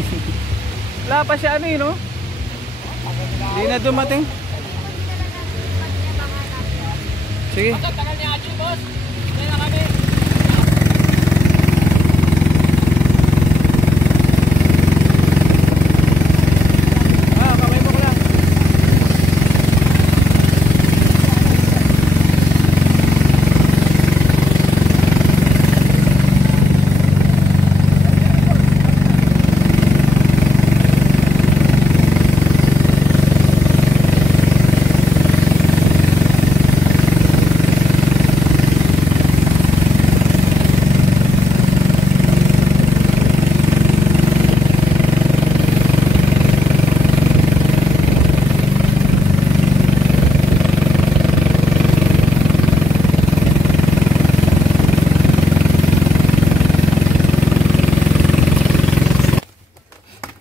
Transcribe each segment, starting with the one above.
Wala pa siya ano yun, no? Hindi na dumating. Sige. Tagal ni Achi, boss. Hindi na kami. Kamay mo ko lang.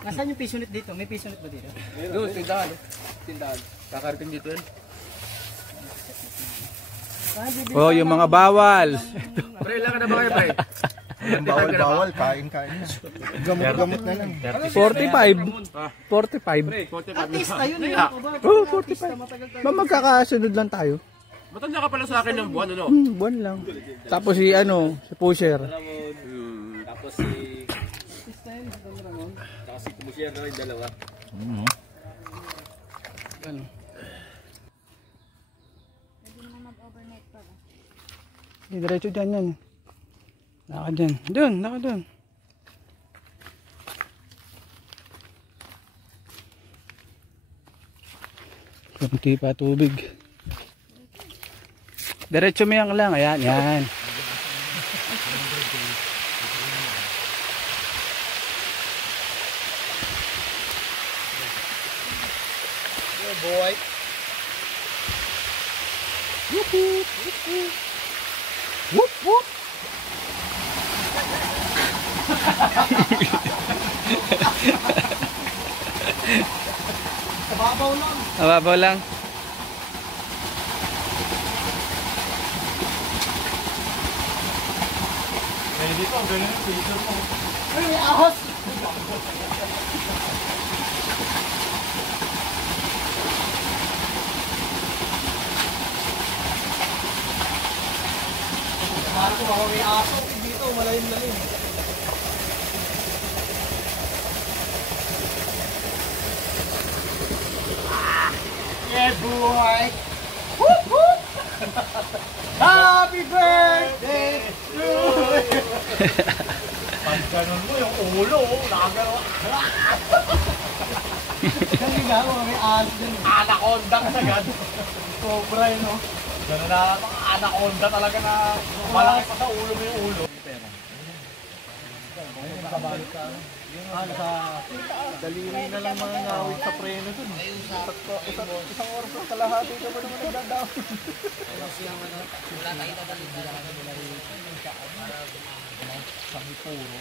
Nasaan yung piso ulit dito? May piso ulit ba dito? Doon, tindahan. Tindahan. Kakarating dito yan. Oh, yung mga bawal. Pre, ilan ka na ba kayo, pre? Yung bawal, kain. Gamot na lang. 45. 45. Artista yun eh. Oh, 45. Magkakasunod lang tayo. Matanda ka pala sa akin ng buwan, ano? Buwan lang. Tapos si pusher. Tapos si Pusher na rin dalawa. Ano? Pwede naman mag-overnight pa ba? Hindi, diretso dyan yan. Naka dyan. Doon, naka doon. Kunti pa tubig. Diretso mo yan lang. Ayan, yan. Boy. Whoop whoop. Whoop whoop. Mababaw lang. Mababaw lang. Kaya dito, ang galing yung filter mo. Ay, may ahos. Parang kung ako may aso dito, malalim-lalim. Yeah, boy! Whoop, whoop! Happy birthday to you! Pag ganun mo, yung ulo, nakagano. Kasi nga, may aso din. Anaconda agad. Cobra yun, no? Ganun na, anaconda talaga na malaki pa sa ulo mo yung ulo. Daliri na lang mga ngawit sa preno dun. Isang oras na kalahati ka pa naman nagdadawin. Sabi puro.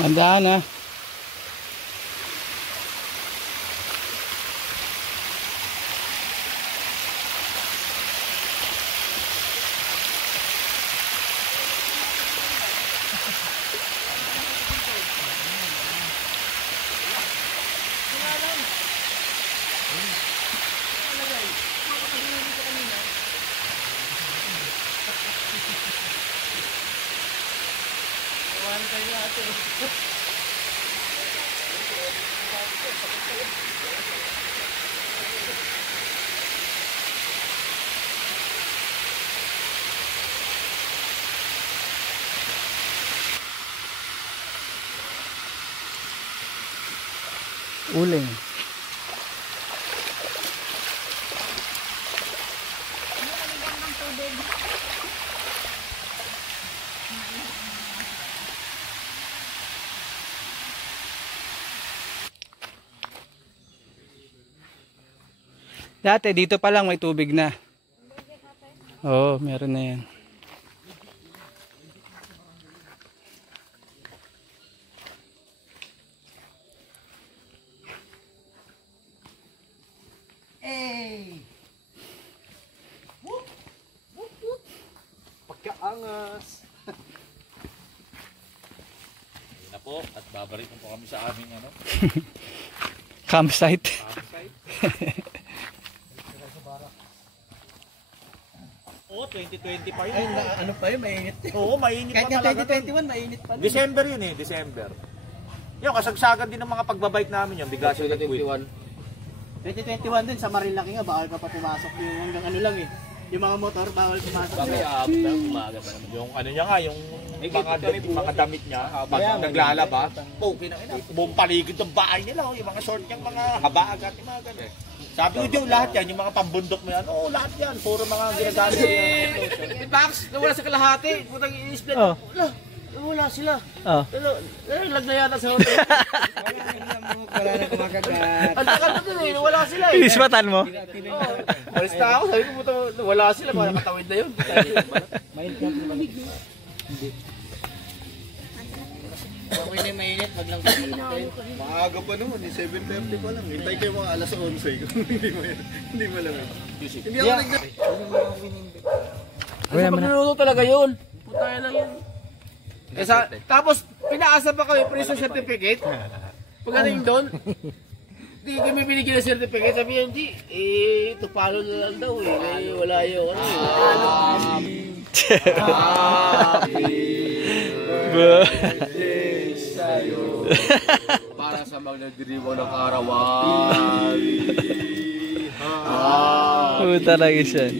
Mandaan ha. Uling. Dati dito pa lang may tubig na. Oo, meron na yan. Pagkaangas. Ayun na po, at babalik po kami sa aming ano. Campsite. Oo, 2020 pa yun. Ay, ano pa yun, mainit. Oo, mainit Kahit pa nga talaga. 2021, mainit pa. December yun eh, December. Yung kasagsagan din ng mga pagbabike namin yun, bigla sila nag-quit. 2021 din, sa Marilaki nga, bawal ka pa pumasok yung hanggang ano lang eh. Yung mga motor, bawal pumasok. Umaga pa naman. Yung ano niya nga, yung mga damit niya, pag naglalaba, pinangina, buong paligid ng bahay nila, yung mga short niyang mga haba agad, yung mga ganun. Sabi ko Joe, lahat yan, yung mga pambundok mo yan, oo, lahat yan, puro mga ginagamit. Max, nawala sa kalahati. Putang i-split. Oh. Nawala sila. Oh. Lag na yata sa hotel. Wala na kumakagat. Ang tagal na dun eh. Nawala sila eh. Inismatan mo? Walis na ako. Sabi ko puto, nawala sila. Mga nakatawid na yun. Mainit nga po balik. Okay na yung mainit, wag lang mainit. Maaga pa naman, 7:30 pa lang. Hintay kayo mga alas 11 kung hindi malamig. Hindi ako Ano magluluto talaga yun? Putaya lang yun. Tapos, pinaasa pa kami prison certificate. Pagdating doon, hindi kami binigyan ng certificate. Sabi yan, G, ito palo na lang daw eh. Wala yun. Para sa magdadiriwang ng karawan. Puta lagi siya.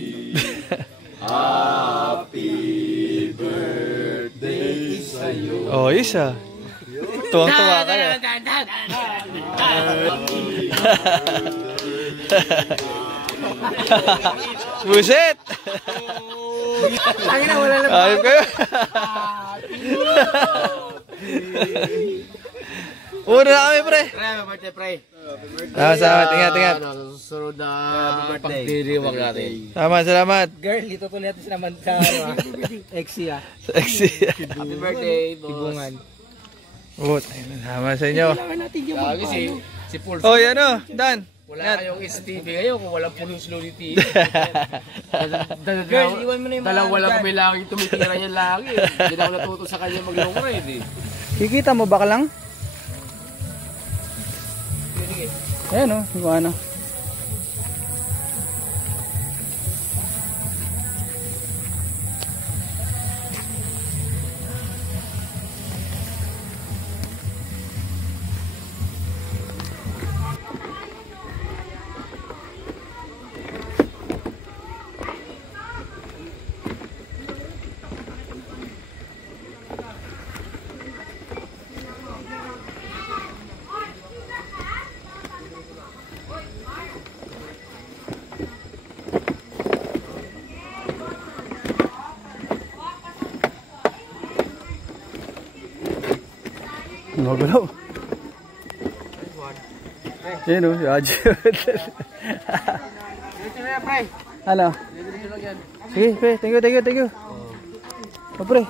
Oh, isa. Tuwang-tuwa kayo. Buset! Ayun kayo. Una na kami, pre. Happy birthday, pre. Salamat. Ingat. Susunod na pagdiriwang natin. Salamat. Girl, dito tuloy natin sa naman sa ano, Exi ah. Sexy. Happy birthday, boss. Tibungan. Salamat sa inyo. Lagi si Paul. Oh, yan o. Dan. Wala kayong STV ngayon kung walang pulos luliti. Girl, iwan mo na yung mga Dalawa lang dyan. kami lagi tumitira yan lagi. Hindi na ako natuto sa kanya mag-long ride eh. Kikita mo ba ka lang? Ayan o. Yung ano. Magulaw. Yan o, si Ajud. Ano? Sige, pre. Thank you. Oh, pre.